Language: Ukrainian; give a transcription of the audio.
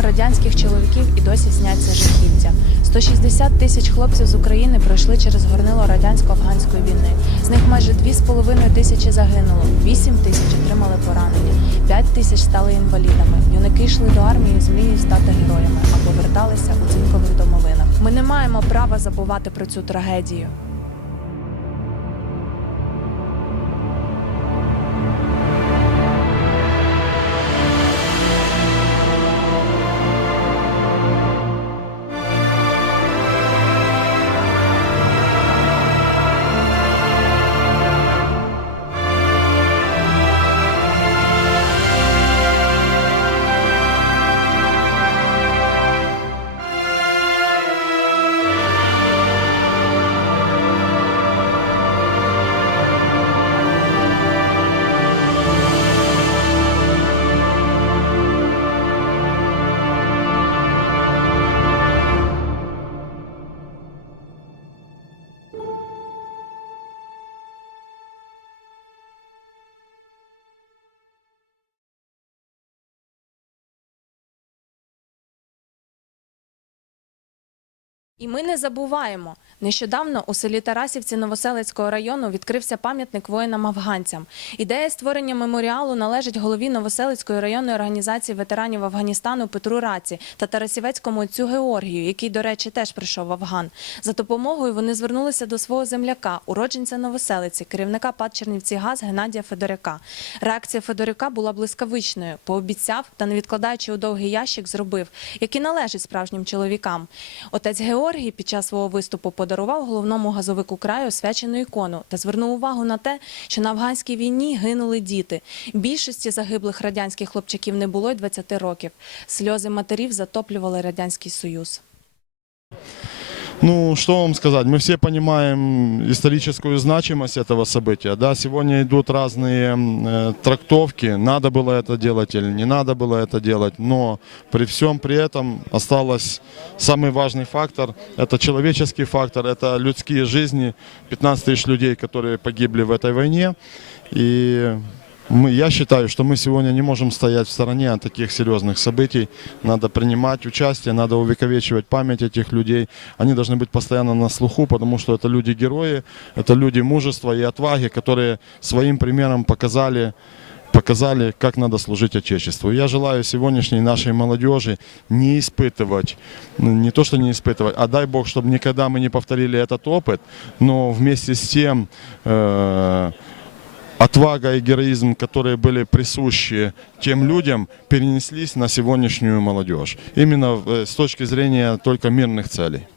радянських чоловіків і досі сняться жахіття. 160 тисяч хлопців з України пройшли через горнило радянсько-афганської війни. З них майже 2,5 тисячі загинуло, 8 тисяч отримали поранення, 5 тисяч стали інвалідами. Юнаки йшли до армії з мрією стати героями, а поверталися у цинкових домовинах. Ми не маємо права забувати про цю трагедію. І ми не забуваємо. Нещодавно у селі Тарасівці Новоселицького району відкрився пам'ятник воїнам-афганцям. Ідея створення меморіалу належить голові Новоселицької районної організації ветеранів Афганістану Петру Раці та Тарасівецькому отцю Георгію, який, до речі, теж прийшов в Афган. За допомогою вони звернулися до свого земляка, уродженця Новоселиці, керівника ПАД Чернівці ГАЗ Геннадія Федоряка. Реакція Федоряка була блискавичною. Пообіцяв та, не відкладаючи у довгий ящик, зробив, як і належить справжнім чоловікам. Отець Георгій під час свого виступу подарував головному газовику краю освячену ікону та звернув увагу на те, що на афганській війні гинули діти. Більшості загиблих радянських хлопчаків не було й 20 років. Сльози матерів затоплювали радянський союз. Ну, что вам сказать, мы все понимаем историческую значимость этого события. Да, сегодня идут разные э, трактовки, надо было это делать или не надо было это делать, но при всем при этом осталось самый важный фактор, это человеческий фактор, это людские жизни, 15 тысяч людей, которые погибли в этой войне. И мы, я считаю, что мы сегодня не можем стоять в стороне от таких серьезных событий. Надо принимать участие, надо увековечивать память этих людей. Они должны быть постоянно на слуху, потому что это люди-герои, это люди мужества и отваги, которые своим примером показали, показали, как надо служить Отечеству. Я желаю сегодняшней нашей молодежи не испытывать, ну, не то что не испытывать, а дай Бог, чтобы никогда мы не повторили этот опыт, но вместе с тем э, отвага и героизм, которые были присущи тем людям, перенеслись на сегодняшнюю молодежь. Именно э, с точки зрения только мирных целей.